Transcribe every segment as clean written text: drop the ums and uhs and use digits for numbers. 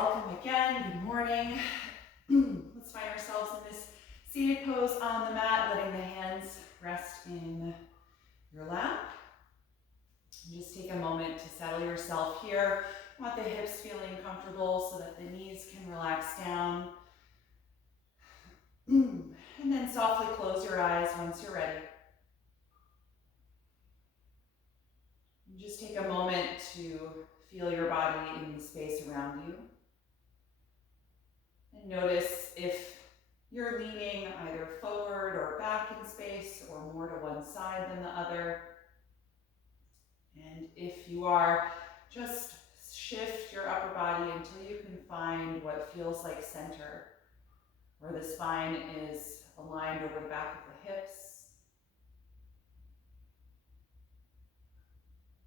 welcome again. Good morning. Let's find ourselves in this seated pose on the mat, letting the hands rest in your lap. And just take a moment to settle yourself here. You want the hips feeling comfortable so that the knees can relax down. And then softly close your eyes once you're ready. And just take a moment to feel your body in the space around you. And notice if you're leaning either forward or back in space or more to one side than the other. And if you are, just shift your upper body until you can find what feels like center, where the spine is aligned over the back of the hips.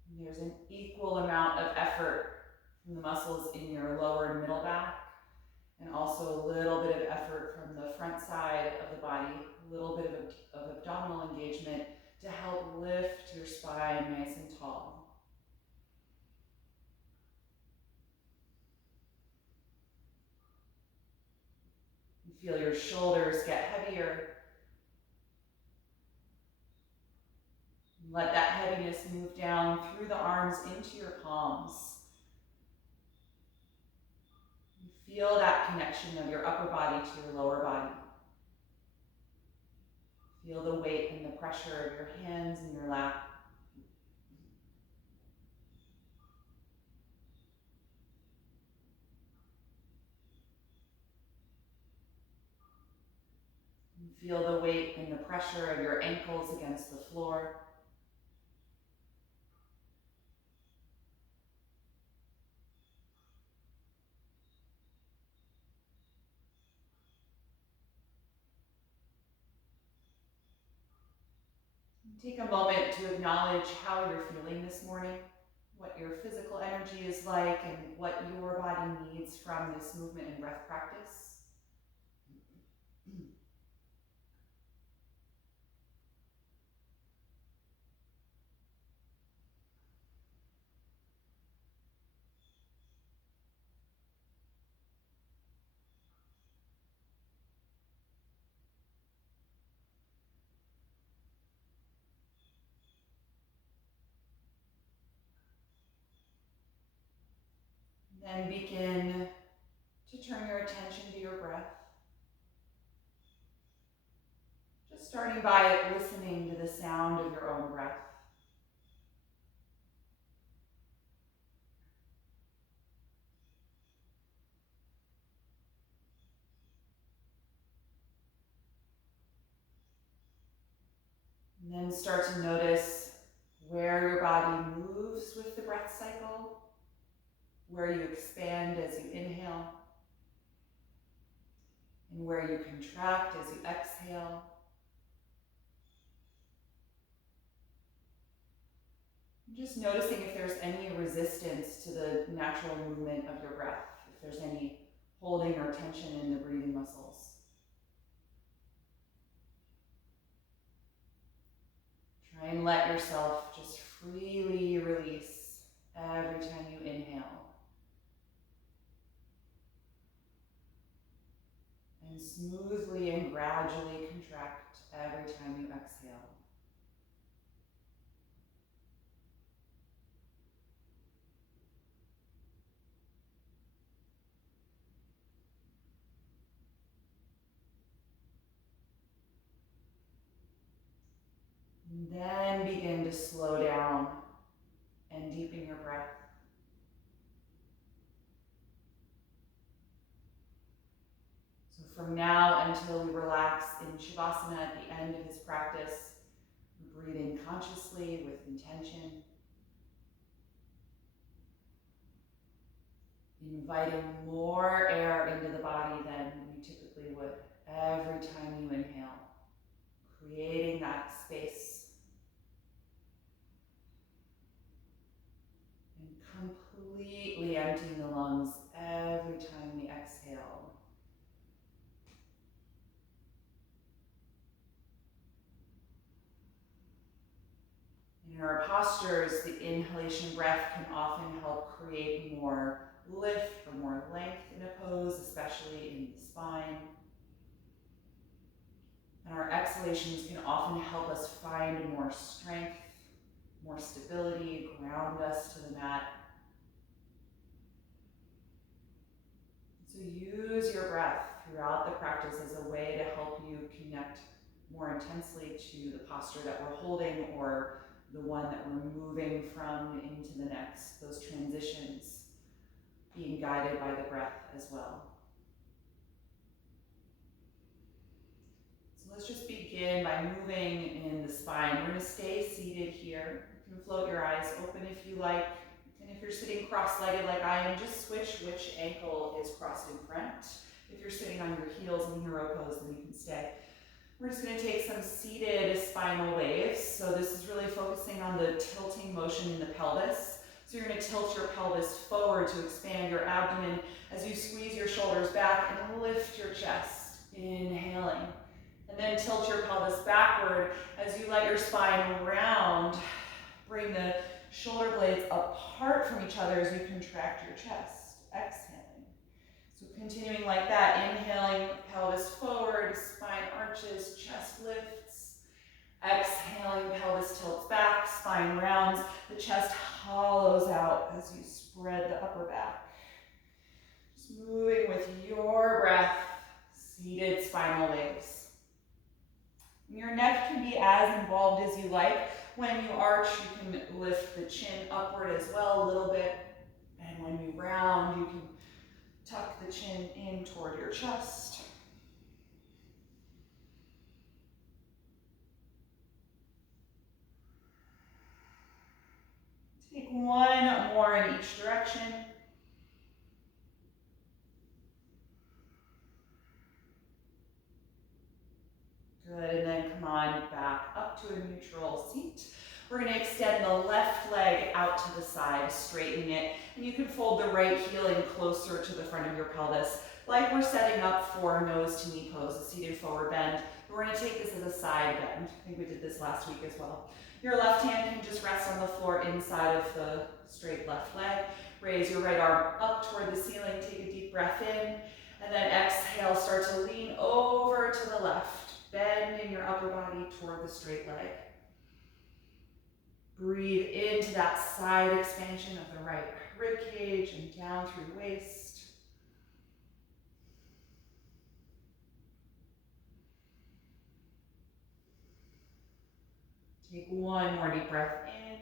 And there's an equal amount of effort from the muscles in your lower and middle back, and also a little bit of effort from the front side of the body, a little bit of abdominal engagement to help lift your spine nice and tall. You feel your shoulders get heavier. Let that heaviness move down through the arms into your palms. You feel that connection of your upper body to your lower body. Feel the weight and the pressure of your hands in your lap. You feel the weight and the pressure of your ankles against the floor. Take a moment to acknowledge how you're feeling this morning, what your physical energy is like, and what your body needs from this movement and breath practice. Then begin to turn your attention to your breath. Just starting by listening to the sound of your own breath. And then start to notice where your body moves with the breath cycle, where you expand as you inhale, and where you contract as you exhale. Just noticing if there's any resistance to the natural movement of your breath, if there's any holding or tension in the breathing muscles. Try and let yourself just freely release every time you inhale. And smoothly and gradually contract every time you exhale. And then begin to slow down and deepen your breath. So from now until we relax in Shavasana at the end of this practice, breathe in consciously with intention, inviting more air into the body than you typically would every time you inhale, creating that space. And completely emptying the lungs every time we exhale. In our postures, the inhalation breath can often help create more lift for more length in a pose, especially in the spine. And our exhalations can often help us find more strength, more stability, ground us to the mat. So use your breath throughout the practice as a way to help you connect more intensely to the posture that we're holding or the one that we're moving from into the next, those transitions being guided by the breath as well. So let's just begin by moving in the spine. We're going to stay seated here. You can float your eyes open if you like. And if you're sitting cross-legged like I am, just switch which ankle is crossed in front. If you're sitting on your heels in hero pose, then you can stay. We're just going to take some seated spinal waves. So this is really focusing on the tilting motion in the pelvis. So you're going to tilt your pelvis forward to expand your abdomen as you squeeze your shoulders back and lift your chest, inhaling. And then tilt your pelvis backward as you let your spine round. Bring the shoulder blades apart from each other as you contract your chest, exhaling. So continuing like that, inhaling, pelvis forward, spine arches, chest lifts. Exhaling, pelvis tilts back, spine rounds, the chest hollows out as you spread the upper back. Just moving with your breath, seated spinal waves. Your neck can be as involved as you like. When you arch, you can lift the chin upward as well a little bit. And when you round, you can tuck the chin in toward your chest. Take one more in each direction. Good, and then come on back up to a neutral seat. We're going to extend the left leg out to the side, straightening it. And you can fold the right heel in closer to the front of your pelvis, like we're setting up for nose to knee pose, a seated forward bend. We're going to take this as a side bend. I think we did this last week as well. Your left hand can just rest on the floor inside of the straight left leg. Raise your right arm up toward the ceiling. Take a deep breath in. And then exhale, start to lean over to the left, bending your upper body toward the straight leg. Breathe into that side expansion of the right rib cage and down through the waist. Take one more deep breath in.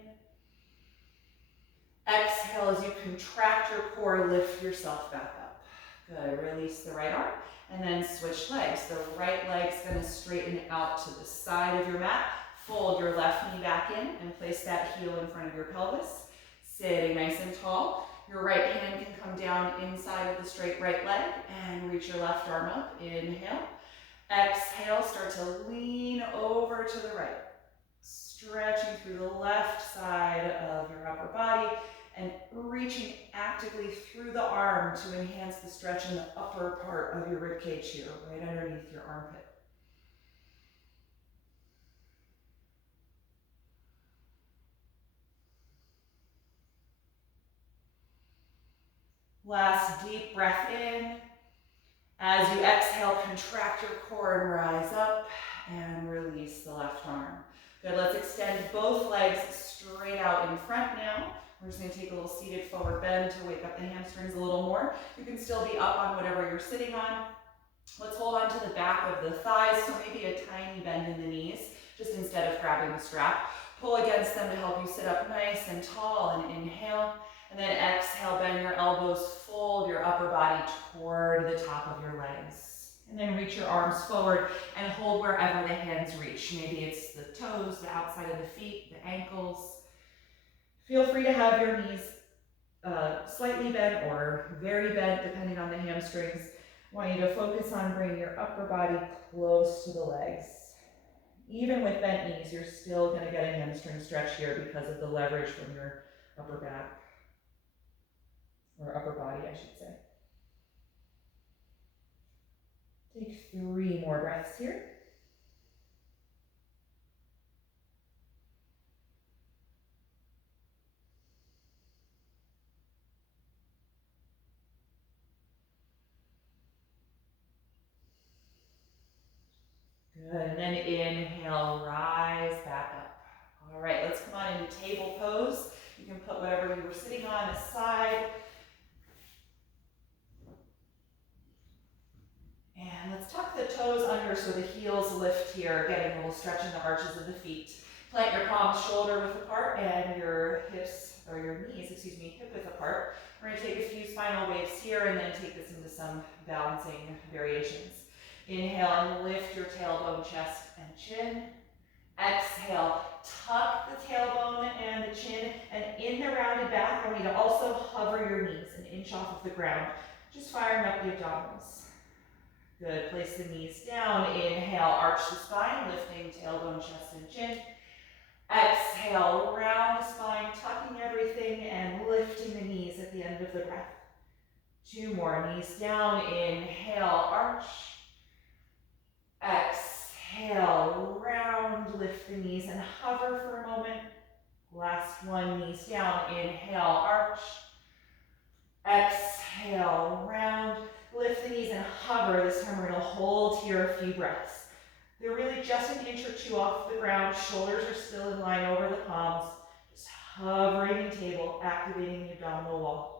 Exhale as you contract your core, lift yourself back up. Good, release the right arm and then switch legs. The right leg's gonna straighten out to the side of your mat. Fold your left knee back in and place that heel in front of your pelvis. Sitting nice and tall. Your right hand can come down inside of the straight right leg and reach your left arm up. Inhale. Exhale, start to lean over to the right. Stretching through the left side of your upper body and reaching actively through the arm to enhance the stretch in the upper part of your ribcage here, right underneath your armpit. Last deep breath in. As you exhale, contract your core and rise up and release the left arm. Good, let's extend both legs straight out in front now. We're just going to take a little seated forward bend to wake up the hamstrings a little more. You can still be up on whatever you're sitting on. Let's hold on to the back of the thighs, so maybe a tiny bend in the knees, just instead of grabbing the strap. Pull against them to help you sit up nice and tall and inhale. And then exhale, bend your elbows, fold your upper body toward the top of your legs. And then reach your arms forward and hold wherever the hands reach. Maybe it's the toes, the outside of the feet, the ankles. Feel free to have your knees slightly bent or very bent, depending on the hamstrings. I want you to focus on bringing your upper body close to the legs. Even with bent knees, you're still going to get a hamstring stretch here because of the leverage from your upper back. Or upper body, I should say. Take 3 more breaths here. Good, and then inhale, rise back up. All right, let's come on into table pose. You can put whatever you were sitting on aside. And let's tuck the toes under so the heels lift here, getting a little stretch in the arches of the feet. Plant your palms shoulder width apart and your hips, or your knees, excuse me, hip width apart. We're going to take a few spinal waves here and then take this into some balancing variations. Inhale and lift your tailbone, chest, and chin. Exhale, tuck the tailbone and the chin, and in the rounded back, I want you to also hover your knees an inch off of the ground, just firing up the abdominals. Good, place the knees down. Inhale, arch the spine, lifting tailbone, chest, and chin. Exhale, round the spine, tucking everything and lifting the knees at the end of the breath. 2 more, knees down. Inhale, arch. Exhale, round, lift the knees and hover for a moment. Last one, knees down. Inhale, arch. Exhale, round, lift the knees and hover. This time we're going to hold here a few breaths. They're really just an inch or 2 off the ground. Shoulders are still in line over the palms. Just hovering in table, activating the abdominal wall.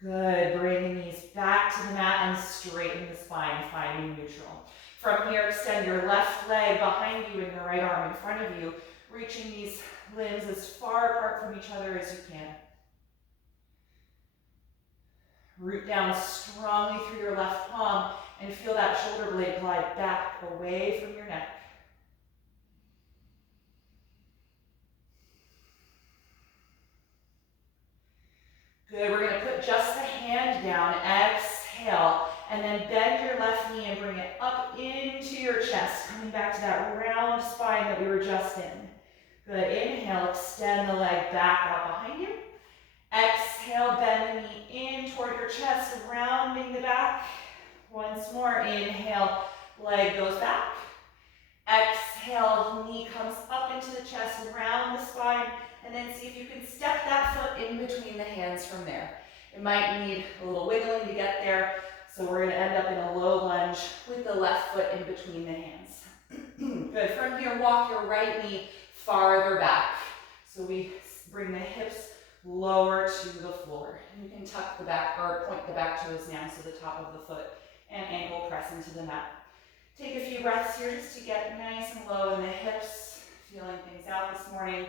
Good, bring the knees back to the mat and straighten the spine, finding neutral. From here, extend your left leg behind you and your right arm in front of you, reaching these limbs as far apart from each other as you can. Root down strongly through your left palm and feel that shoulder blade glide back away from your neck. Good, we're going to put just the hand down, exhale, and then bend your left knee and bring it up into your chest, coming back to that round spine that we were just in. Good, inhale, extend the leg back out behind you. Exhale, bend the knee in toward your chest, rounding the back. Once more, inhale, leg goes back. Exhale, knee comes up into the chest, round the spine, and then see if you can step that foot in between the hands from there. It might need a little wiggling to get there, so we're going to end up in a low lunge with the left foot in between the hands. Good, from here, walk your right knee farther back. So we bring the hips lower to the floor. You can tuck the back or point the back toes down so the top of the foot and ankle press into the mat. Take a few breaths here just to get nice and low in the hips, feeling things out this morning.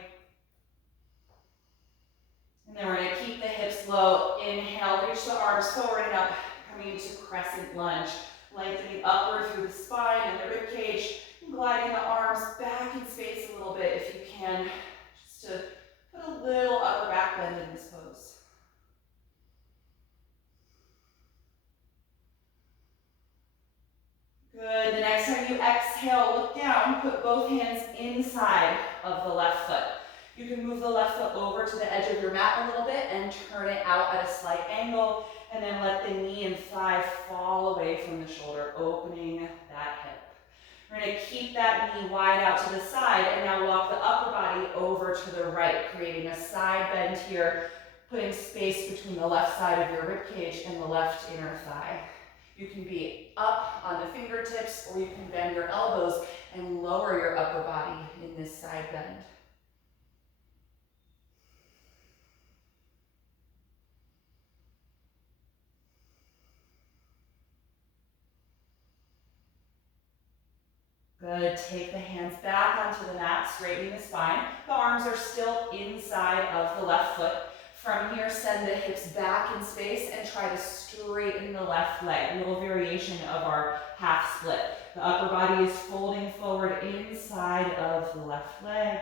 And then we're going to keep the hips low. Inhale, reach the arms forward and up, coming into Crescent Lunge, lengthening upward through the spine and the rib cage, and gliding the arms back in space a little bit if you can, just to put a little upper back bend in this pose. Good, the next time you exhale, look down, put both hands inside of the left foot. You can move the left foot over to the edge of your mat a little bit and turn it out at a slight angle, and then let the knee and thigh fall away from the shoulder, opening that hip. We're going to keep that knee wide out to the side, and now walk the upper body over to the right, creating a side bend here, putting space between the left side of your rib cage and the left inner thigh. You can be up on the fingertips, or you can bend your elbows and lower your upper body in this side bend. Good, take the hands back onto the mat, straightening the spine. The arms are still inside of the left foot. From here, send the hips back in space and try to straighten the left leg. A little variation of our half split. The upper body is folding forward inside of the left leg,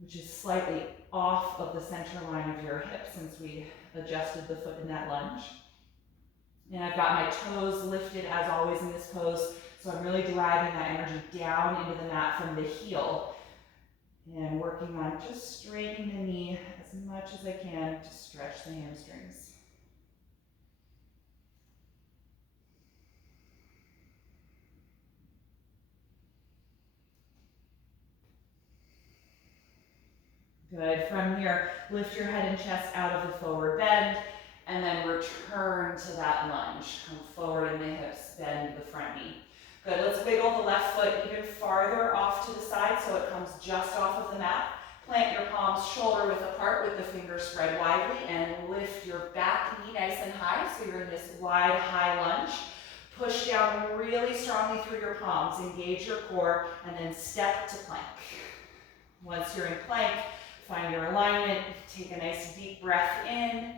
which is slightly off of the center line of your hip since we adjusted the foot in that lunge. And I've got my toes lifted as always in this pose, so I'm really driving that energy down into the mat from the heel and working on just straightening the knee as much as I can to stretch the hamstrings. Good, from here, lift your head and chest out of the forward bend and then return to that lunge. Come forward in the hips, bend the front knee. Good, let's wiggle the left foot even farther off to the side so it comes just off of the mat. Plant your palms shoulder width apart with the fingers spread widely and lift your back knee nice and high so you're in this wide, high lunge. Push down really strongly through your palms, engage your core, and then step to plank. Once you're in plank, find your alignment, take a nice deep breath in.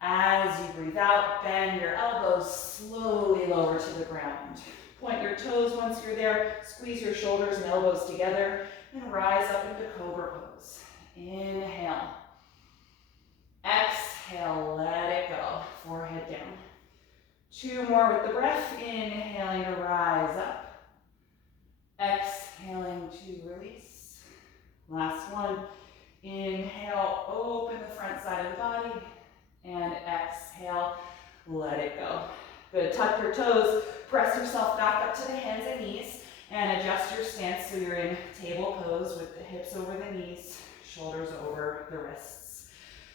As you breathe out, bend your elbows slowly lower to the ground. Point your toes once you're there, squeeze your shoulders and elbows together, and rise up into Cobra Pose. Inhale. Exhale, let it go. Forehead down. 2 more with the breath. Inhaling to rise up. Exhaling to release. Last one. Inhale, open the front side of the body. And exhale, let it go. Good, tuck your toes, press yourself back up to the hands and knees, and adjust your stance so you're in table pose with the hips over the knees, shoulders over the wrists.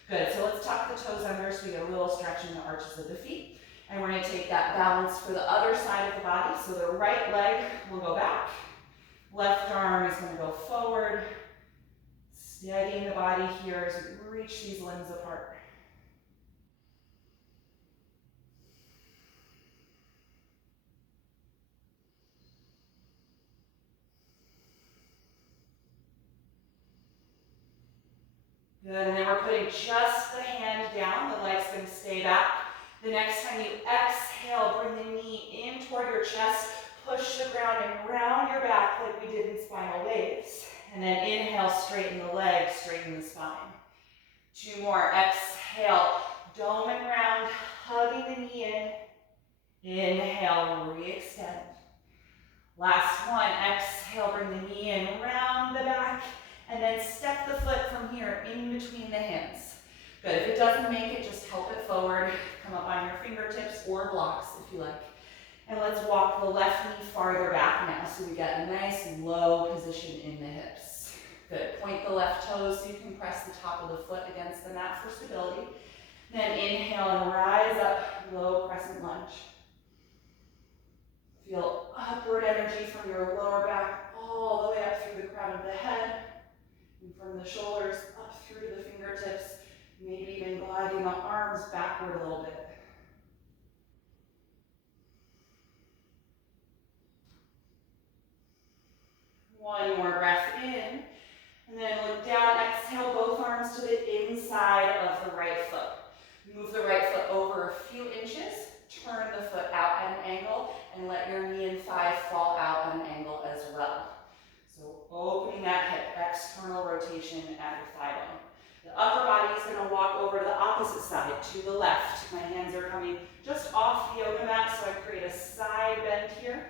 Good, so let's tuck the toes under so we get a little stretch in the arches of the feet. And we're gonna take that balance for the other side of the body. So the right leg will go back, left arm is gonna go forward, steadying the body here as we reach these limbs apart. Good, and then we're putting just the hand down, the leg's gonna stay back. The next time you exhale, bring the knee in toward your chest, push the ground and round your back like we did in spinal waves. And then inhale, straighten the legs, straighten the spine. 2 more, exhale, dome and round, hugging the knee in. Inhale, re-extend. Last one, exhale, bring the knee in, round the back. And then step the foot from here in between the hands. Good, if it doesn't make it, just help it forward. Come up on your fingertips or blocks if you like. And let's walk the left knee farther back now so we get a nice low position in the hips. Good, point the left toes so you can press the top of the foot against the mat for stability. Then inhale and rise up, low crescent lunge. Feel upward energy from your lower back all the way up through the crown of the head. And from the shoulders up through to the fingertips, maybe even gliding the arms backward a little bit. One more breath in, and then look down, exhale both arms to the inside of the right foot. Move the right foot over a few inches, turn the foot out at an angle, and let your knee and thigh fall out at an angle as well. So opening that hip, external rotation at your thigh bone. The upper body is going to walk over to the opposite side, to the left. My hands are coming just off the yoga mat, so I create a side bend here.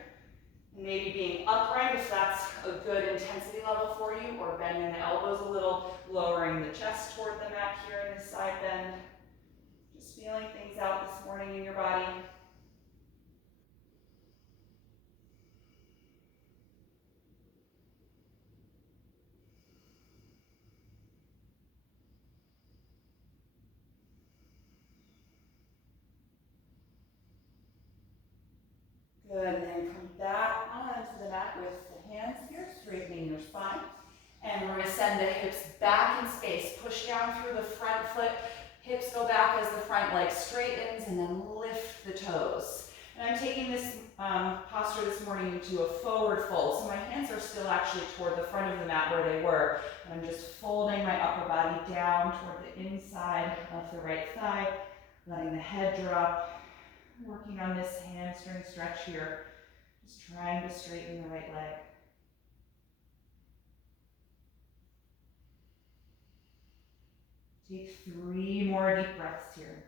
And maybe being upright if that's a good intensity level for you, or bending the elbows a little, lowering the chest toward the mat here in this side bend. Just feeling things out this morning in your body. Good, and then come back onto the mat with the hands here, straightening your spine. And we're going to send the hips back in space. Push down through the front foot. Hips go back as the front leg straightens, and then lift the toes. And I'm taking this posture this morning into a forward fold. So my hands are still actually toward the front of the mat where they were. And I'm just folding my upper body down toward the inside of the right thigh, letting the head drop. Working on this hamstring stretch here, just trying to straighten the right leg. Take 3 more deep breaths here.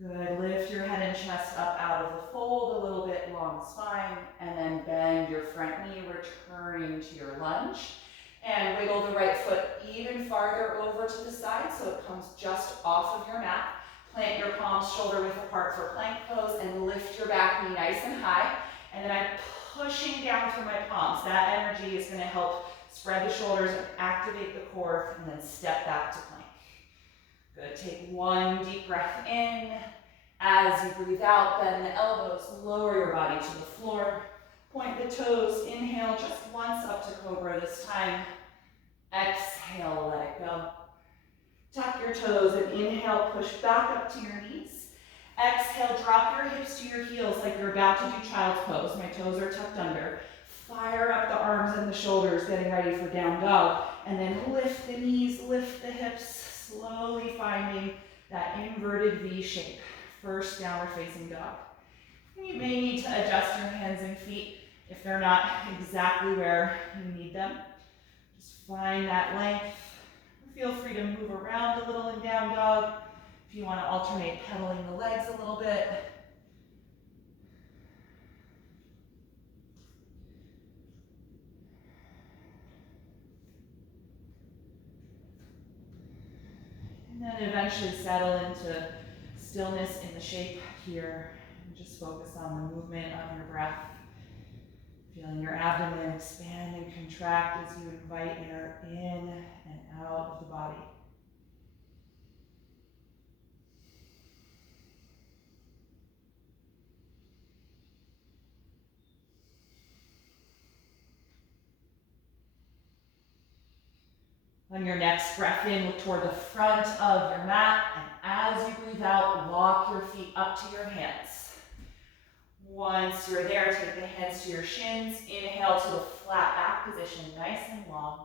Good, lift your head and chest up out of the fold, a little bit long spine, and then bend your front knee, returning to your lunge. And wiggle the right foot even farther over to the side so it comes just off of your mat. Plant your palms palms shoulder width apart for plank pose, and lift your back knee nice and high. And then I'm pushing down through my palms. That energy is going to help spread the shoulders and activate the core, and then step back to plank. Good, take one deep breath in. As you breathe out, bend the elbows, lower your body to the floor. Point the toes, inhale just once up to Cobra this time. Exhale, let it go. Tuck your toes and inhale, push back up to your knees. Exhale, drop your hips to your heels like you're about to do child's pose. My toes are tucked under. Fire up the arms and the shoulders, getting ready for down dog. And then lift the knees, lift the hips, slowly finding that inverted V shape. First downward facing dog. And you may need to adjust your hands and feet if they're not exactly where you need them. Just find that length. Feel free to move around a little in down dog. If you want to alternate pedaling the legs a little bit. And then eventually settle into stillness in the shape here. And just focus on the movement of your breath. Feeling your abdomen expand and contract as you invite air in and out of the body. On your next breath in, look toward the front of your mat, and as you breathe out, walk your feet up to your hands. Once you're there, take the hands to your shins. Inhale to the flat back position, nice and long.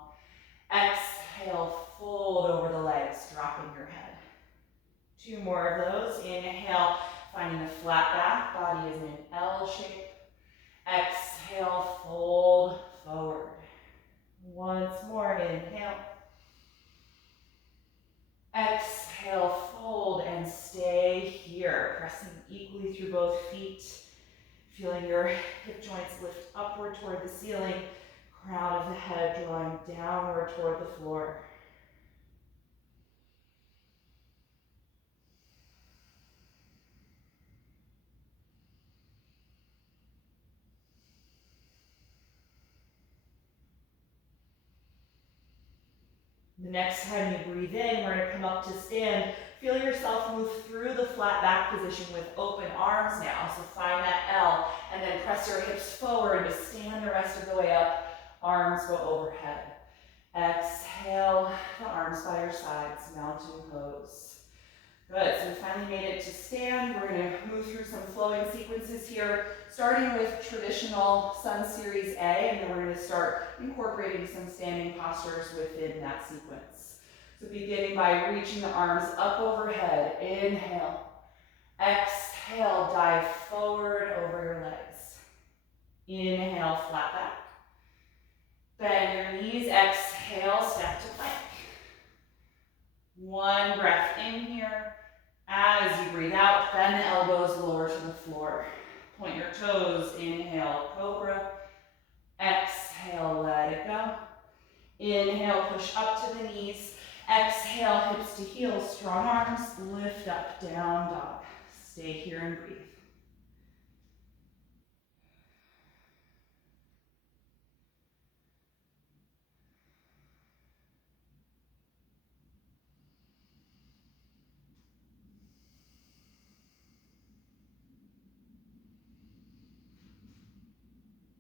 Exhale, fold over the legs, dropping your head. 2 more of those. Inhale, finding the flat back, body is in an L shape. Exhale, fold forward. Once more, inhale. Exhale, fold and stay here, pressing equally through both feet. Feeling your hip joints lift upward toward the ceiling, crown of the head drawing downward toward the floor. The next time you breathe in, we're going to come up to stand. Feel yourself move through the flat back position with open arms now. So find that L, and then press your hips forward to stand the rest of the way up. Arms go overhead. Exhale, the arms by your sides, mountain pose. Good, so we finally made it to stand. We're going to move through some flowing sequences here, starting with traditional Sun Series A, and then we're going to start incorporating some standing postures within that sequence. So beginning by reaching the arms up overhead, inhale. Exhale, dive forward over your legs. Inhale, flat back. Bend your knees, exhale, step to plank. One breath in here. As you breathe out, bend the elbows lower to the floor. Point your toes, inhale, Cobra. Exhale, let it go. Inhale, push up to the knees. Exhale, hips to heels, strong arms, lift up, down dog. Stay here and breathe.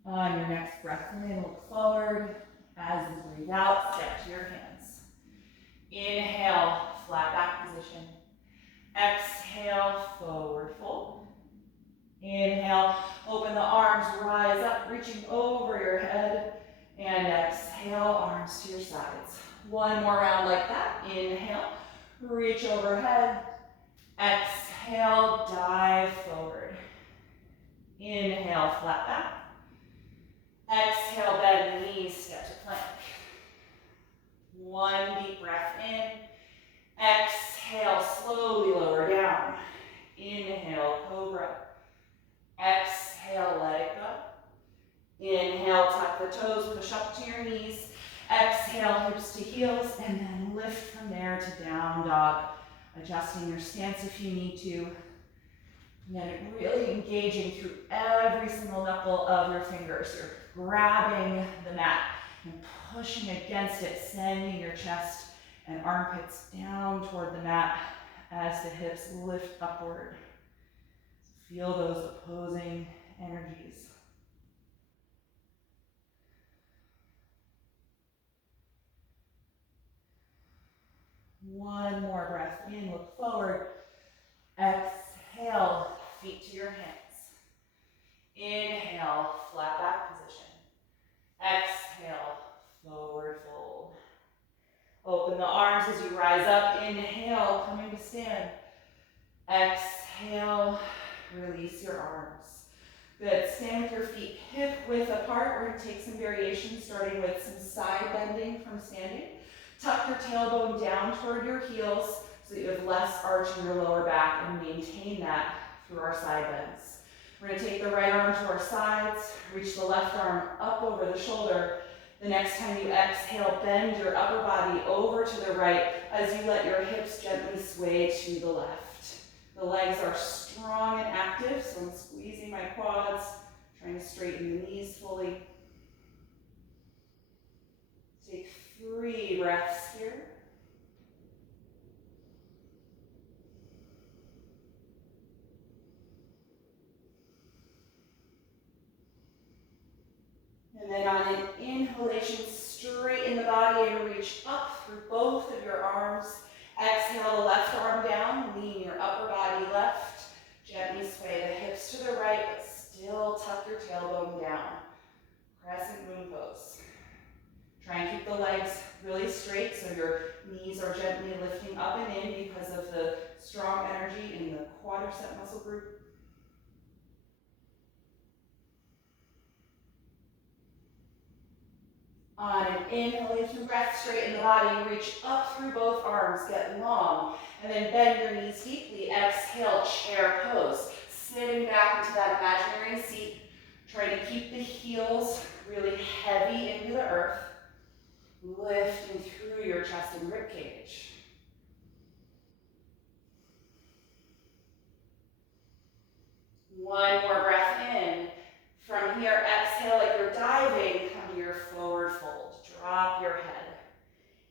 On your next breath in, look forward. As you breathe out, step to your hands. Inhale, flat back position. Exhale, forward fold. Inhale, open the arms, rise up, reaching over your head. And exhale, arms to your sides. One more round like that. Inhale, reach overhead. Exhale, dive forward. Inhale, flat back. Exhale, bend the knees, step to plank. One deep breath in. Exhale, slowly lower down. Inhale, Cobra. Exhale, let it go. Inhale, tuck the toes, push up to your knees. Exhale, hips to heels, and then lift from there to down dog. Adjusting your stance if you need to. And then really engaging through every single knuckle of your fingers. You're grabbing the mat and pushing against it, sending your chest and armpits down toward the mat as the hips lift upward. Feel those opposing energies. One more breath in, look forward. Exhale, feet to your hands. Inhale, flat back position. Exhale, forward fold. Open the arms as you rise up. Inhale, coming to stand. Exhale, release your arms. Good, stand with your feet hip width apart. We're going to take some variations, starting with some side bending from standing. Tuck your tailbone down toward your heels so that you have less arch in your lower back, and maintain that through our side bends. We're going to take the right arm to our sides, reach the left arm up over the shoulder. The next time you exhale, bend your upper body over to the right as you let your hips gently sway to the left. The legs are strong and active, so I'm squeezing my quads, trying to straighten the knees fully. Take 3 breaths here. And then on an inhalation, straighten the body and reach up through both of your arms. Exhale the left arm down, lean your upper body left. Gently sway the hips to the right, but still tuck your tailbone down. Crescent Lunge pose. Try and keep the legs really straight so your knees are gently lifting up and in because of the strong energy in the quadricep muscle group. On an inhalation breath, straighten the body, reach up through both arms, get long, and then bend your knees deeply. Exhale, chair pose. Sitting back into that imaginary seat, try to keep the heels really heavy into the earth, lifting through your chest and rib cage. One more breath in. From here, exhale like you're diving, come to your forward fold. Drop your head.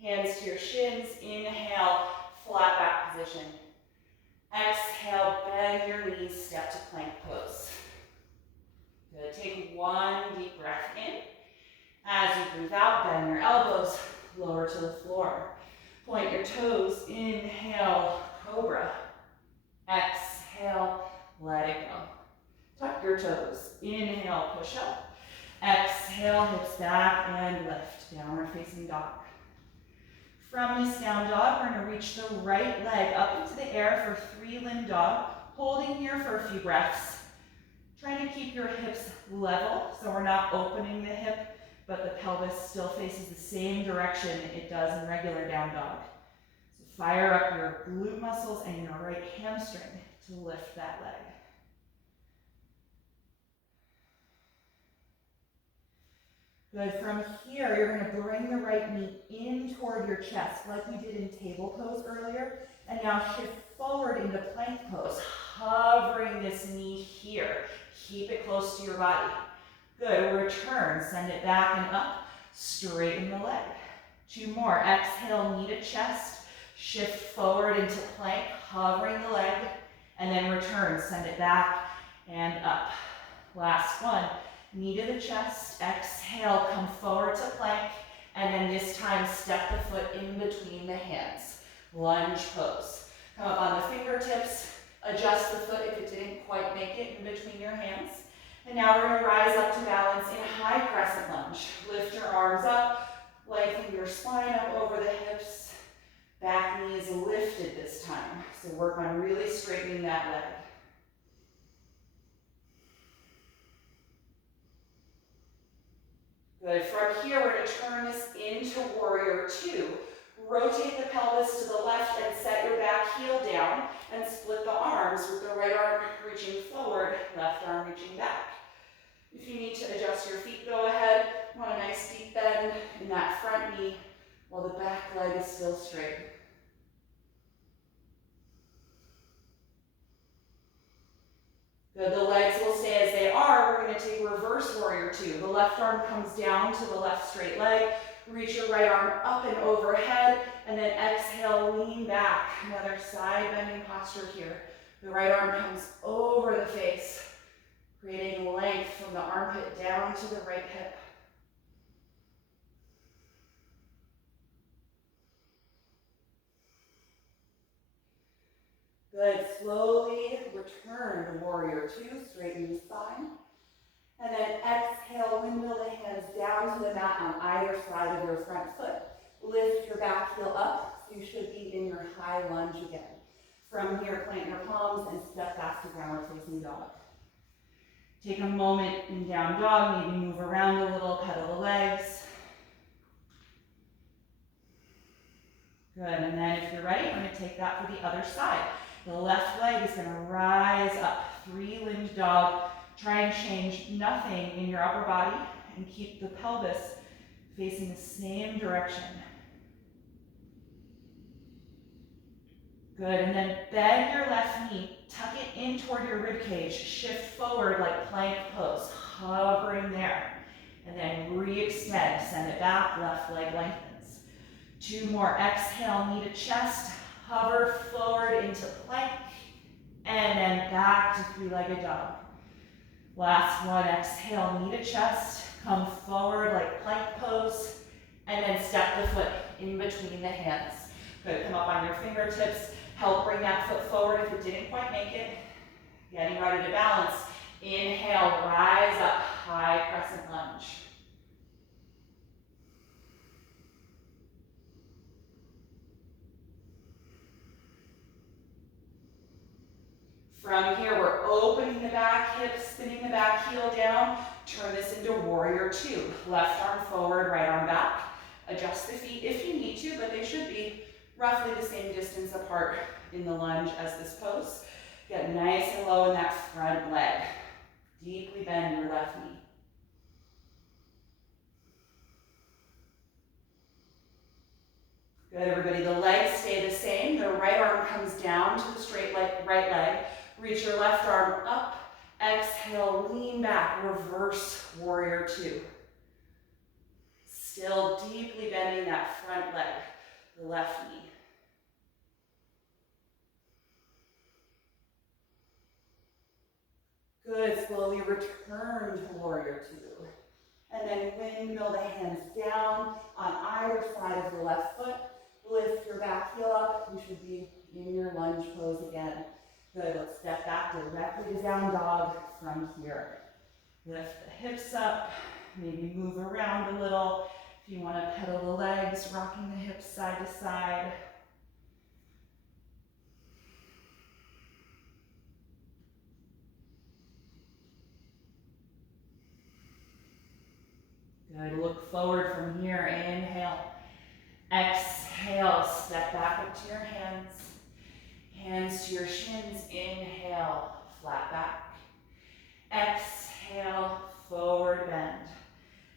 Hands to your shins. Inhale, flat back position. Exhale, bend your knees, step to plank pose. Good. Take 1 deep breath in. As you breathe out, bend your elbows, lower to the floor. Point your toes. Inhale, cobra. Exhale, let it go. Tuck your toes. Inhale, push up. Exhale, hips back and lift. Downward facing dog. From this down dog, we're going to reach the right leg up into the air for 3-limb dog. Holding here for a few breaths. Trying to keep your hips level so we're not opening the hip, but the pelvis still faces the same direction it does in regular down dog. So fire up your glute muscles and your right hamstring to lift that leg. Good. From here, you're going to bring the right knee in toward your chest like we did in table pose earlier. And now shift forward into plank pose, hovering this knee here. Keep it close to your body. Good. Return. Send it back and up. Straighten the leg. 2 more. Exhale, knee to chest. Shift forward into plank, hovering the leg. And then return. Send it back and up. Last one. Knee to the chest, exhale, come forward to plank, and then this time step the foot in between the hands. Lunge pose. Come up on the fingertips, adjust the foot if it didn't quite make it in between your hands. And now we're going to rise up to balance in high crescent lunge. Lift your arms up, lengthen your spine up over the hips. Back knee is lifted this time, so work on really straightening that leg. Good. From here, we're going to turn this into warrior 2. Rotate the pelvis to the left and set your back heel down and split the arms with the right arm reaching forward, left arm reaching back. If you need to adjust your feet, go ahead. Want a nice deep bend in that front knee while the back leg is still straight. Good, the legs will stay as they are. We're gonna take reverse warrior two. The left arm comes down to the left straight leg. Reach your right arm up and overhead, and then exhale, lean back. Another side bending posture here. The right arm comes over the face, creating length from the armpit down to the right hip. Good, slowly return to warrior two, straighten the spine. And then exhale, windmill the hands down to the mat on either side of your front foot. Lift your back heel up, so you should be in your high lunge again. From here, plant your palms and step back to downward facing dog. Take a moment in down dog, maybe move around a little, pedal the legs. Good, and then if you're ready, I'm gonna take that for the other side. The left leg is gonna rise up, three-limbed dog. Try and change nothing in your upper body and keep the pelvis facing the same direction. Good, and then bend your left knee, tuck it in toward your rib cage, shift forward like plank pose, hovering there. And then re-extend, send it back, left leg lengthens. Two more, exhale, knee to chest, hover forward into plank, and then back to three-legged dog. Last one, exhale, knee to chest, come forward like plank pose, and then step the foot in between the hands. Good, come up on your fingertips, help bring that foot forward if it didn't quite make it. Getting ready to balance. Inhale, rise up, high crescent lunge. From here, we're opening the back hip, spinning the back heel down. Turn this into warrior two. Left arm forward, right arm back. Adjust the feet if you need to, but they should be roughly the same distance apart in the lunge as this pose. Get nice and low in that front leg. Deeply bend your left knee. Good, everybody. The legs stay the same. The right arm comes down to the straight leg, right leg. Reach your left arm up. Exhale, lean back, reverse warrior two. Still deeply bending that front leg, the left knee. Good, slowly return to warrior two. And then windmill the hands down on either side of the left foot. Lift your back heel up. You should be in your lunge pose again. Good, let's step back directly to down dog from here. Lift the hips up, maybe move around a little. If you want to pedal the legs, rocking the hips side to side. Good, look forward from here, inhale. Exhale, step back up to your hands. Hands to your shins, inhale, flat back. Exhale, forward bend.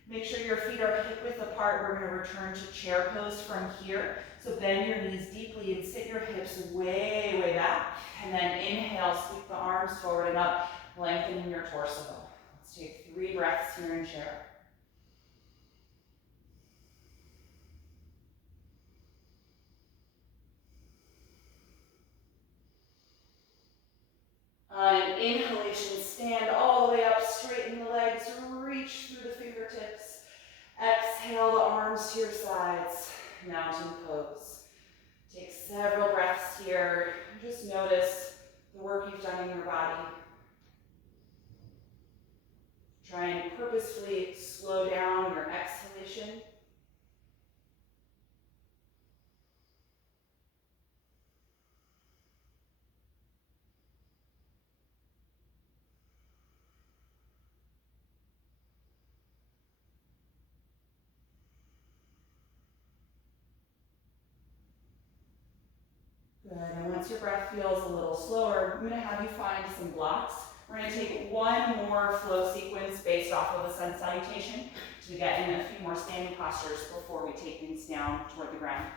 Make sure your feet are hip width apart. We're going to return to chair pose from here. So bend your knees deeply and sit your hips way, way back. And then inhale, sweep the arms forward and up, lengthening your torso. Let's take 3 breaths here in chair. On an inhalation, stand all the way up, straighten the legs, reach through the fingertips. Exhale the arms to your sides, mountain pose. Take several breaths here. Just notice the work you've done in your body. Try and purposefully slow down your exhalation. Good, and once your breath feels a little slower, I'm going to have you find some blocks. We're going to take one more flow sequence based off of the sun salutation to get in a few more standing postures before we take things down toward the ground.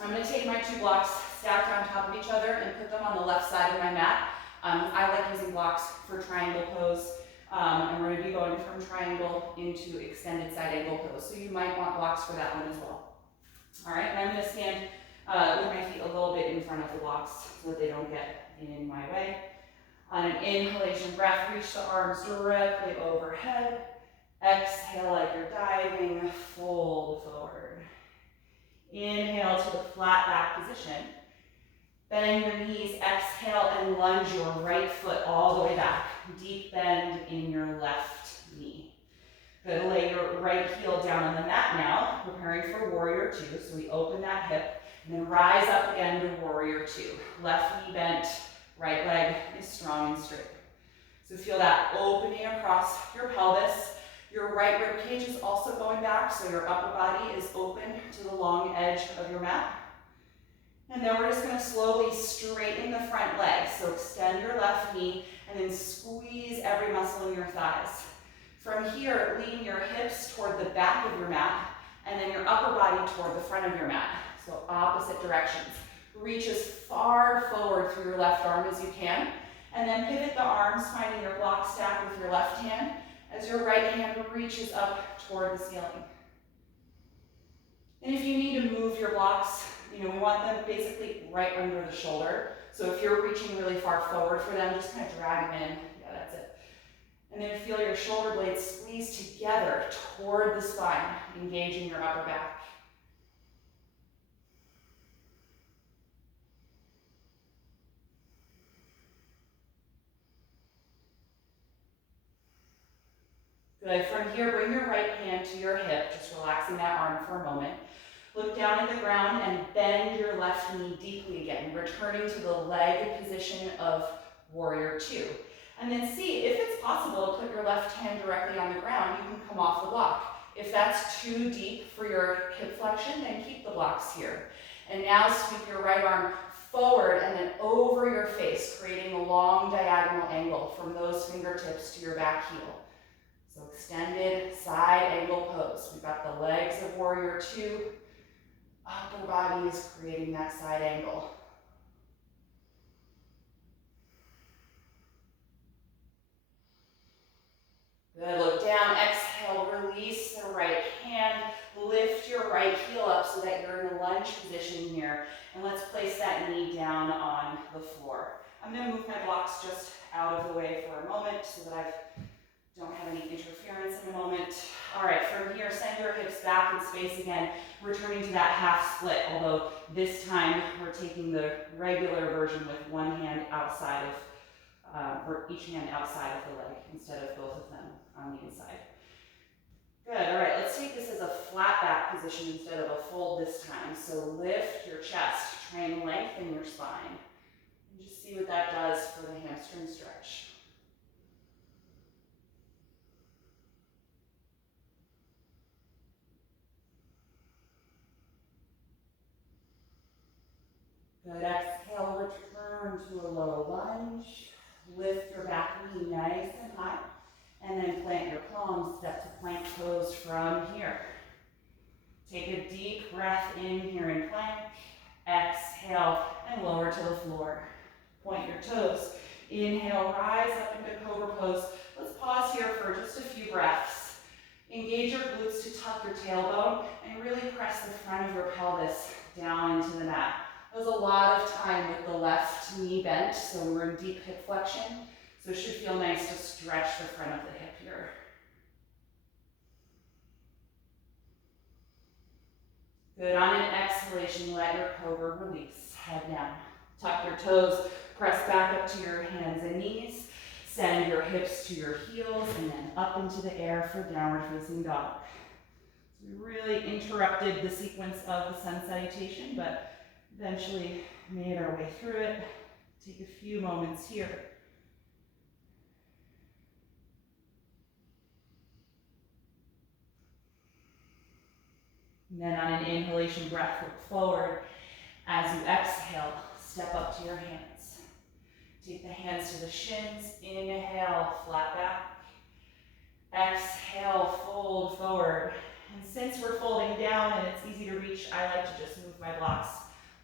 I'm going to take my 2 blocks stacked on top of each other and put them on the left side of my mat. I like using blocks for triangle pose, and we're going to be going from triangle into extended side angle pose. So you might want blocks for that one as well. All right, and I'm going to stand with my feet a little bit in front of the blocks so that they don't get in my way. On an inhalation breath, reach the arms directly overhead. Exhale like you're diving, fold forward. Inhale to the flat back position. Bend your knees, exhale and lunge your right foot all the way back. Deep bend in your left knee. Good, lay your right heel down on the mat now, preparing for warrior two. So we open that hip and then rise up again to warrior two. Left knee bent, right leg is strong and straight. So feel that opening across your pelvis. Your right rib cage is also going back, so your upper body is open to the long edge of your mat. And then we're just going to slowly straighten the front leg. So extend your left knee and then squeeze every muscle in your thighs. From here, lean your hips toward the back of your mat and then your upper body toward the front of your mat. So opposite directions. Reach as far forward through your left arm as you can. And then pivot the arms, finding your block stack with your left hand as your right hand reaches up toward the ceiling. And if you need to move your blocks, we want them basically right under the shoulder. So if you're reaching really far forward for them, just kind of drag them in. Yeah, that's it. And then feel your shoulder blades squeeze together toward the spine, engaging your upper back. Good. From here, bring your right hand to your hip, just relaxing that arm for a moment. Look down at the ground and bend your left knee deeply again, returning to the leg position of warrior two. And then see if it's possible to put your left hand directly on the ground. You can come off the block. If that's too deep for your hip flexion, then keep the blocks here. And now sweep your right arm forward and then over your face, creating a long diagonal angle from those fingertips to your back heel. So extended side angle pose. We've got the legs of warrior two. Upper body is creating that side angle. Good, look down, exhale, release the right hand, lift your right heel up so that you're in a lunge position here. And let's place that knee down on the floor. I'm gonna move my blocks just out of the way for a moment so that I don't have any interference in a moment. All right, from here, send your hips back in space again, returning to that half split, although this time we're taking the regular version with one hand outside of, or each hand outside of the leg instead of both of them on the inside. Good, all right, let's take this as a flat back position instead of a fold this time. So lift your chest, try and lengthen your spine. And just see what that does for the hamstring stretch. Good, exhale, return to a low lunge. Lift your back knee nice and high. And then plant your palms, step to plank pose from here. Take a deep breath in here in plank. Exhale and lower to the floor. Point your toes. Inhale, rise up into Cobra Pose. Let's pause here for just a few breaths. Engage your glutes to tuck your tailbone and really press the front of your pelvis down into the mat. That was a lot of time with the left knee bent, so we're in deep hip flexion. So it should feel nice to stretch the front of the hip here. Good, on an exhalation, let your Cobra release. Head down. Tuck your toes, press back up to your hands and knees. Send your hips to your heels and then up into the air for downward facing dog. So we really interrupted the sequence of the sun salutation, but eventually made our way through it. Take a few moments here. And then on an inhalation breath, look forward. As you exhale, step up to your hands. Take the hands to the shins. Inhale, flat back. Exhale, fold forward. And since we're folding down and it's easy to reach, I like to just move my blocks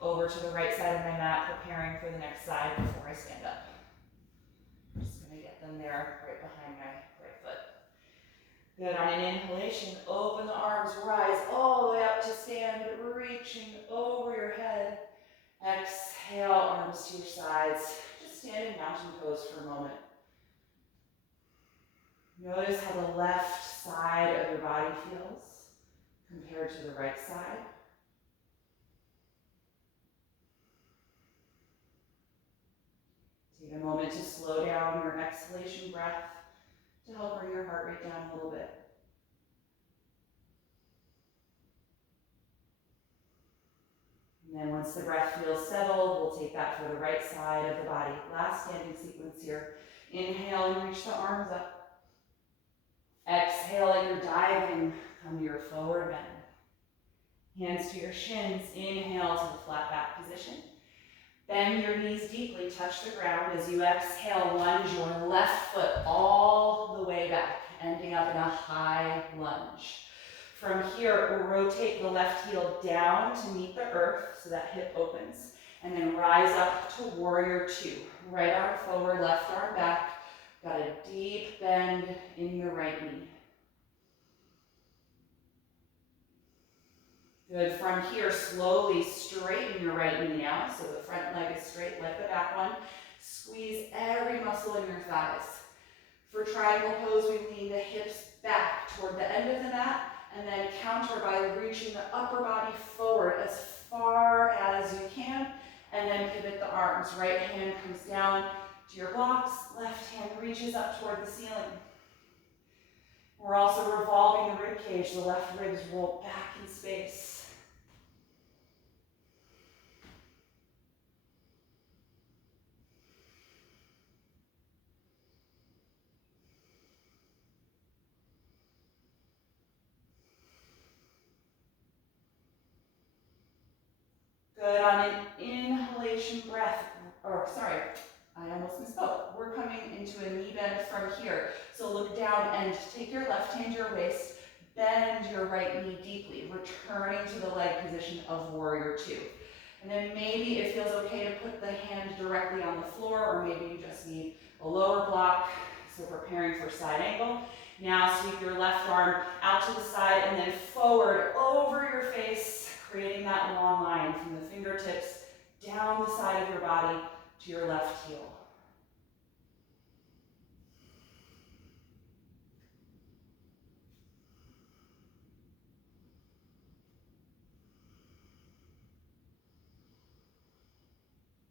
over to the right side of my mat, preparing for the next side before I stand up. get them there right behind my right foot. Good, on an inhalation, open the arms, rise all the way up to stand, reaching over your head. Exhale, arms to your sides. Just stand in mountain pose for a moment. Notice how the left side of your body feels compared to the right side. Take a moment to slow down your exhalation breath to help bring your heart rate down a little bit. And then once the breath feels settled, we'll take that for the right side of the body. Last standing sequence here. Inhale and reach the arms up. Exhale like you're diving, come to your forward bend. Hands to your shins, inhale to the flat back position. Bend your knees deeply, touch the ground. As you exhale, lunge your left foot all the way back, ending up in a high lunge. From here, rotate the left heel down to meet the earth so that hip opens. And then rise up to warrior two. Right arm forward, left arm back. Got a deep bend in the right knee. Good, from here, slowly straighten your right knee out, so the front leg is straight like the back one. Squeeze every muscle in your thighs. For triangle pose, we lean the hips back toward the end of the mat, and then counter by reaching the upper body forward as far as you can, and then pivot the arms. Right hand comes down to your blocks, left hand reaches up toward the ceiling. We're also revolving the rib cage, the left ribs roll back in space. Good, on an inhalation breath, I almost misspoke. We're coming into a knee bend from here. So look down and take your left hand to your waist, bend your right knee deeply, returning to the leg position of warrior two. And then maybe it feels okay to put the hand directly on the floor, or maybe you just need a lower block, so preparing for side angle. Now sweep your left arm out to the side and then forward over your face, creating that long line from the fingertips down the side of your body to your left heel.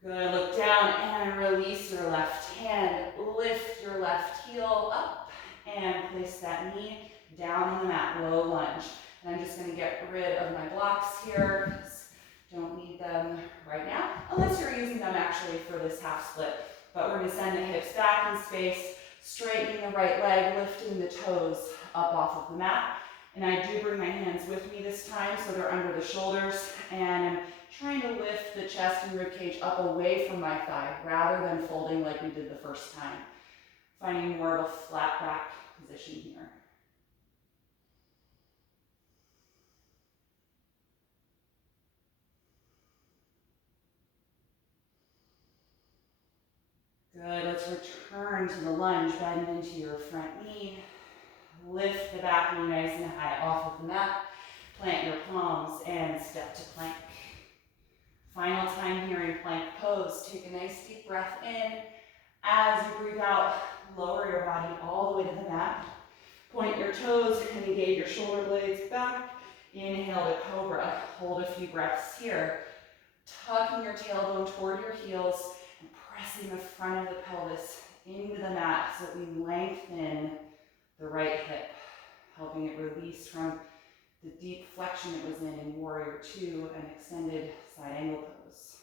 Good, look down and release your left hand. Lift your left heel up and place that knee down on the mat, low lunge. And I'm just gonna get rid of my blocks here, because don't need them right now, unless you're using them actually for this half split. But we're gonna send the hips back in space, straightening the right leg, lifting the toes up off of the mat. And I do bring my hands with me this time, so they're under the shoulders, and I'm trying to lift the chest and rib cage up away from my thigh, rather than folding like we did the first time. Finding more of a flat back position here. Good, let's return to the lunge, bend into your front knee. Lift the back knee nice and high off of the mat. Plant your palms and step to plank. Final time here in plank pose. Take a nice deep breath in. As you breathe out, lower your body all the way to the mat. Point your toes and engage your shoulder blades back. Inhale to cobra. Hold a few breaths here. Tucking your tailbone toward your heels and pressing the front of the pelvis into the mat so that we lengthen the right hip, helping it release from the deep flexion it was in warrior two and extended side angle pose.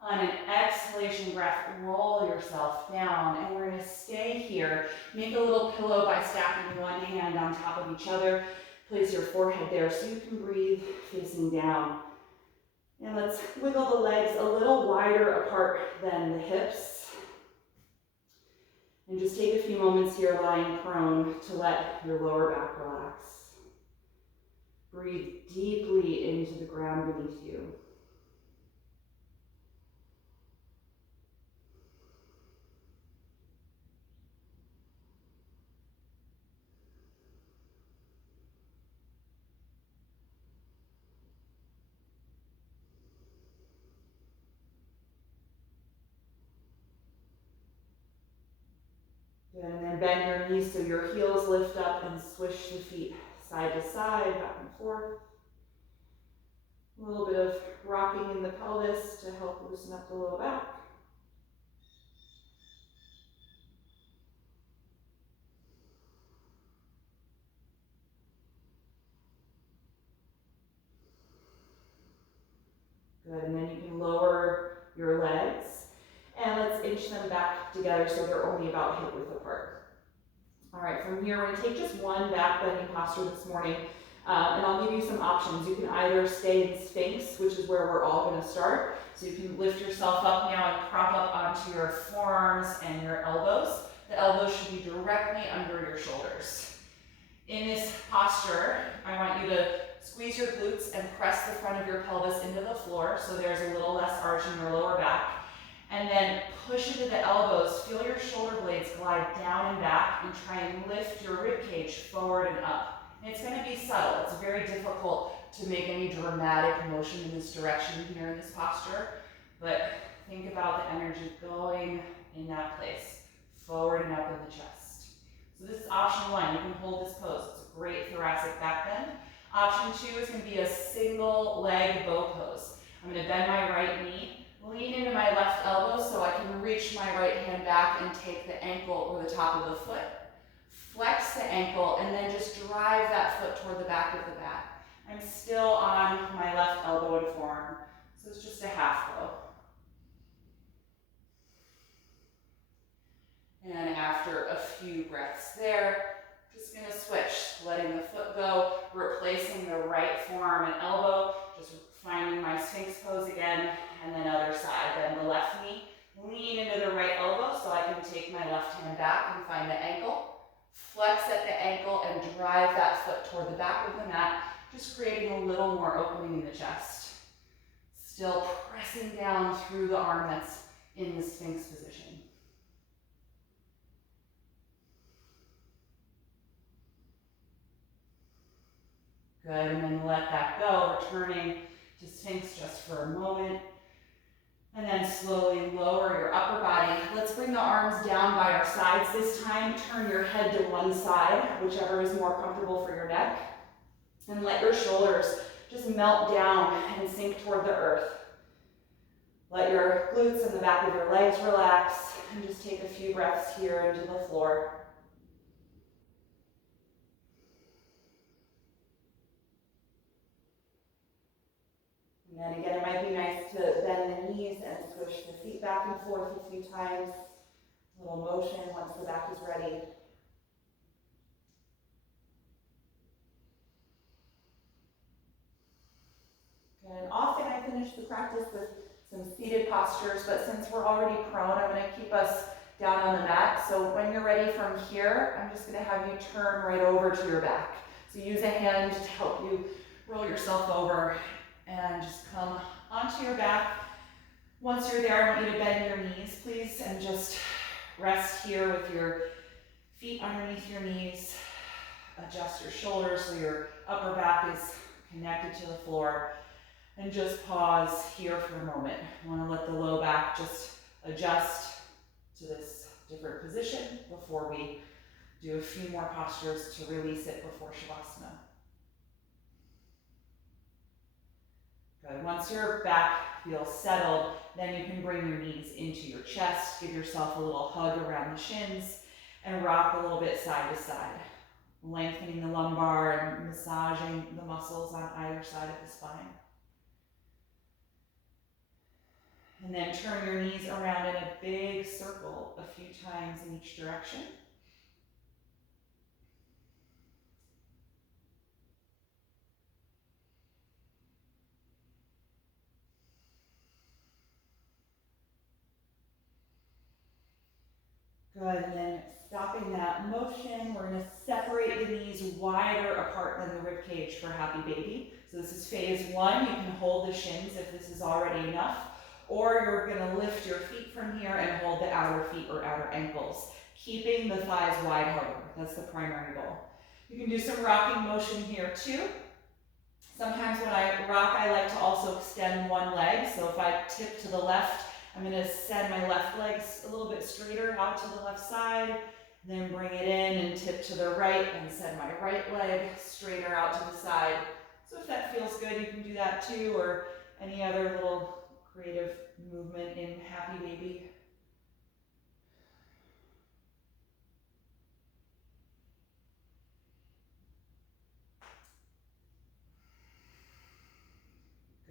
On an exhalation breath, roll yourself down, and we're gonna stay here. Make a little pillow by stacking one hand on top of each other. Place your forehead there so you can breathe facing down. And let's wiggle the legs a little wider apart than the hips. And just take a few moments here lying prone to let your lower back relax. Breathe deeply into the ground beneath you. Good, and then bend your knees so your heels lift up and swish the feet side to side, back and forth. A little bit of rocking in the pelvis to help loosen up the low back. Good, and then you can lower your legs and let's inch them back together so they're only about hip width apart. All right, from here, we're gonna take just one back bending posture this morning, and I'll give you some options. You can either stay in Sphinx, which is where we're all gonna start. So you can lift yourself up now and prop up onto your forearms and your elbows. The elbows should be directly under your shoulders. In this posture, I want you to squeeze your glutes and press the front of your pelvis into the floor so there's a little less arch in your lower back. And then push into the elbows, feel your shoulder blades glide down and back, and try and lift your rib cage forward and up. And it's gonna be subtle. It's very difficult to make any dramatic motion in this direction here in this posture, but think about the energy going in that place, forward and up in the chest. So this is option one. You can hold this pose. It's a great thoracic back bend. Option two is gonna be a single leg bow pose. I'm gonna bend my right knee, lean into my left elbow so I can reach my right hand back and take the ankle or the top of the foot. Flex the ankle and then just drive that foot toward the back of the mat. I'm still on my left elbow and forearm, so it's just a half bow. And after a few breaths there, just gonna switch, letting the foot go, replacing the right forearm and elbow, just finding my Sphinx pose again, and then other side. Bend the left knee, lean into the right elbow so I can take my left hand back and find the ankle. Flex at the ankle and drive that foot toward the back of the mat, just creating a little more opening in the chest. Still pressing down through the arm that's in the Sphinx position. Good, and then let that go, returning to Sphinx just for a moment. And then slowly lower your upper body. Let's bring the arms down by our sides. This time, turn your head to one side, whichever is more comfortable for your neck. And let your shoulders just melt down and sink toward the earth. Let your glutes and the back of your legs relax, and just take a few breaths here into the floor. And then again, it might be nice to bend the knees and push the feet back and forth a few times. A little motion once the back is ready. And often I finish the practice with some seated postures, but since we're already prone, I'm going to keep us down on the mat. So when you're ready from here, I'm just going to have you turn right over to your back. So use a hand to help you roll yourself over and just come onto your back. Once you're there, I want you to bend your knees, please, and just rest here with your feet underneath your knees. Adjust your shoulders so your upper back is connected to the floor. And just pause here for a moment. I want to let the low back just adjust to this different position before we do a few more postures to release it before Shavasana. Good. Once your back feels settled, then you can bring your knees into your chest, give yourself a little hug around the shins, and rock a little bit side to side, lengthening the lumbar and massaging the muscles on either side of the spine. And then turn your knees around in a big circle a few times in each direction. Good, and then stopping that motion, we're going to separate the knees wider apart than the rib cage for happy baby. So this is phase one. You can hold the shins if this is already enough, or you're going to lift your feet from here and hold the outer feet or outer ankles, keeping the thighs wide, however. That's the primary goal. You can do some rocking motion here too. Sometimes when I rock, I like to also extend one leg. So if I tip to the left, I'm going to send my left leg a little bit straighter out to the left side, then bring it in and tip to the right and send my right leg straighter out to the side. So if that feels good, you can do that too, or any other little creative movement in happy baby.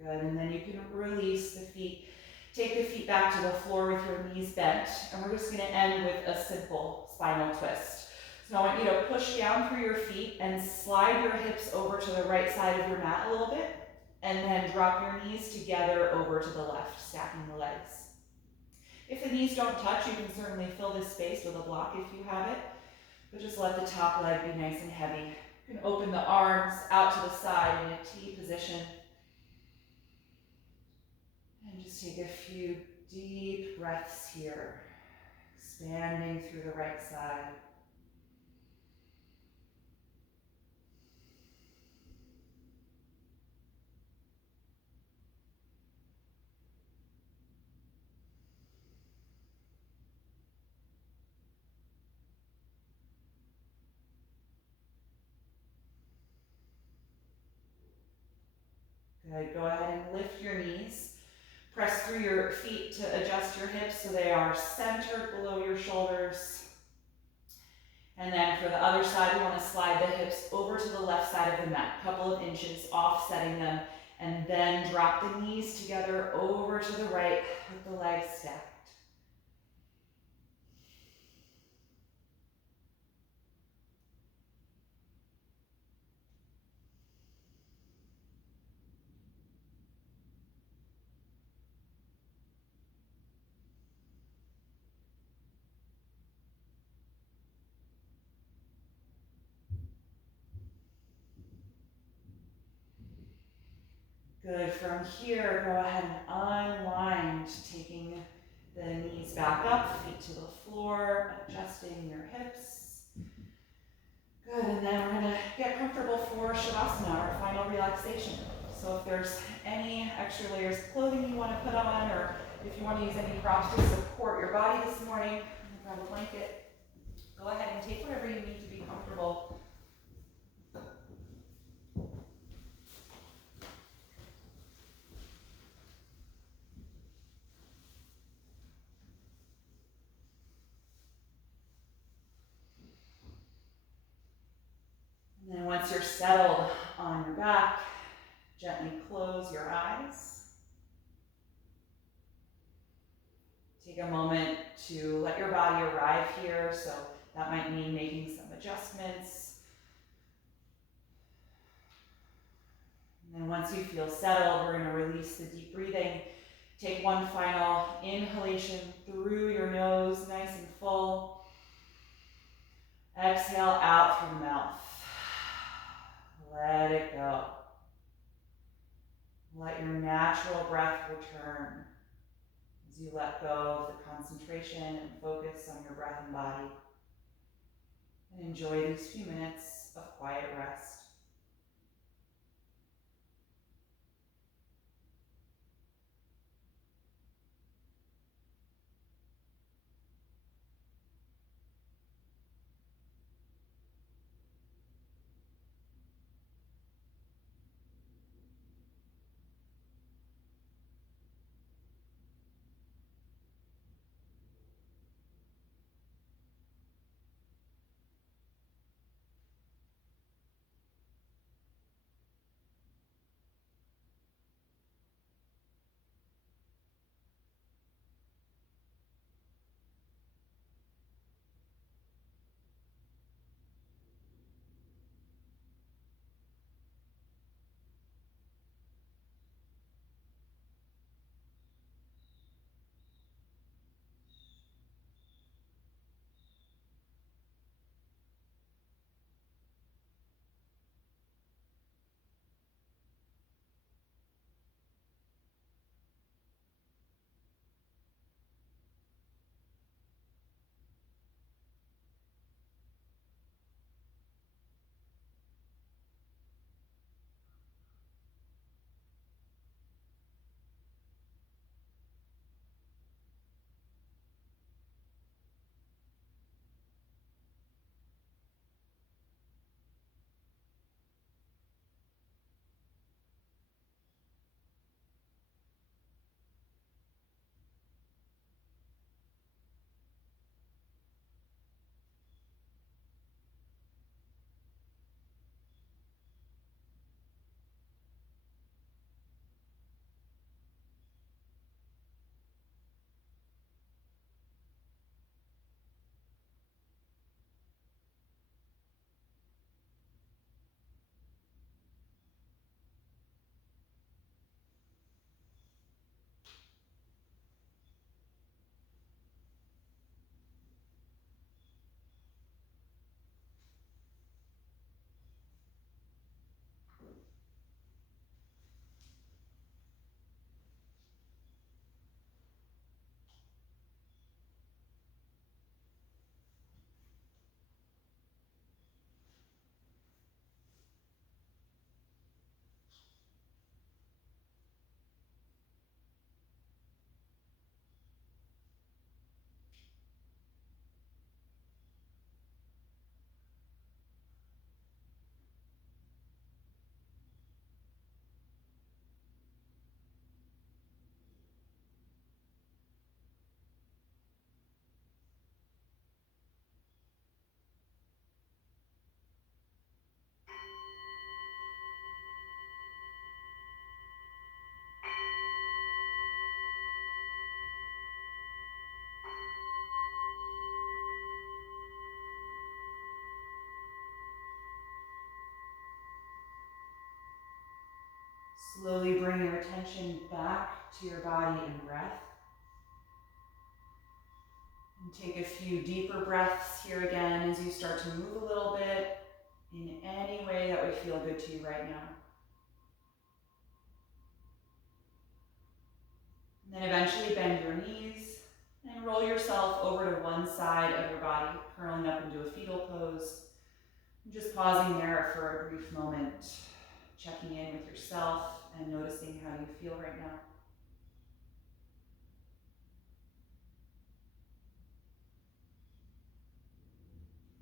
Good, and then you can release the feet. Take the feet back to the floor with your knees bent, and we're just going to end with a simple spinal twist. So I want you to push down through your feet and slide your hips over to the right side of your mat a little bit, and then drop your knees together over to the left, stacking the legs. If the knees don't touch, you can certainly fill this space with a block if you have it, but just let the top leg be nice and heavy. You can open the arms out to the side in a T position. And just take a few deep breaths here, expanding through the right side. Good, go ahead and lift your knees. Press through your feet to adjust your hips so they are centered below your shoulders. And then for the other side, we want to slide the hips over to the left side of the mat, a couple of inches, offsetting them, and then drop the knees together over to the right with the legs stacked. Good, from here, go ahead and unwind, taking the knees back up, feet to the floor, adjusting your hips. Good, and then we're gonna get comfortable for Shavasana, our final relaxation. So if there's any extra layers of clothing you wanna put on, or if you wanna use any props to support your body this morning, grab a blanket, go ahead and take whatever you need to be comfortable. And then once you're settled on your back, gently close your eyes. Take a moment to let your body arrive here, so that might mean making some adjustments. And then once you feel settled, we're going to release the deep breathing. Take one final inhalation through your nose, nice and full. Exhale out through the mouth. Let it go. Let your natural breath return as you let go of the concentration and focus on your breath and body. And enjoy these few minutes of quiet rest. Slowly bring your attention back to your body and breath. And take a few deeper breaths here again as you start to move a little bit in any way that would feel good to you right now. And then eventually bend your knees and roll yourself over to one side of your body, curling up into a fetal pose. And just pausing there for a brief moment, checking in with yourself and noticing how you feel right now.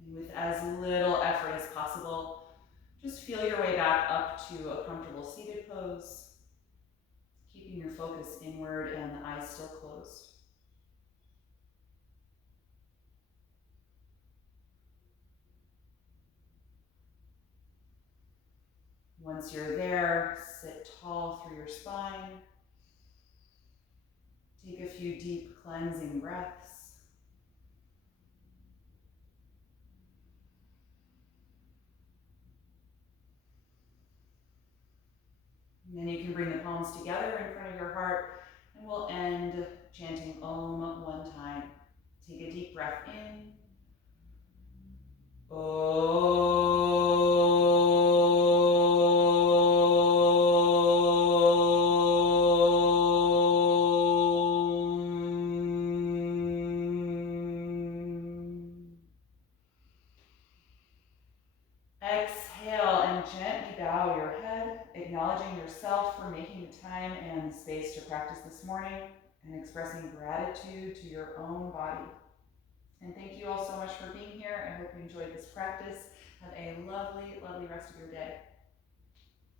And with as little effort as possible, just feel your way back up to a comfortable seated pose, keeping your focus inward and the eyes still closed. Once you're there, sit tall through your spine. Take a few deep cleansing breaths. And then you can bring the palms together in front of your heart, and we'll end chanting Om one time. Take a deep breath in. Exhale and gently bow your head, acknowledging yourself for making the time and the space to practice this morning and expressing gratitude to your own body. And thank you all so much for being here. I hope you enjoyed this practice. Have a lovely, lovely rest of your day.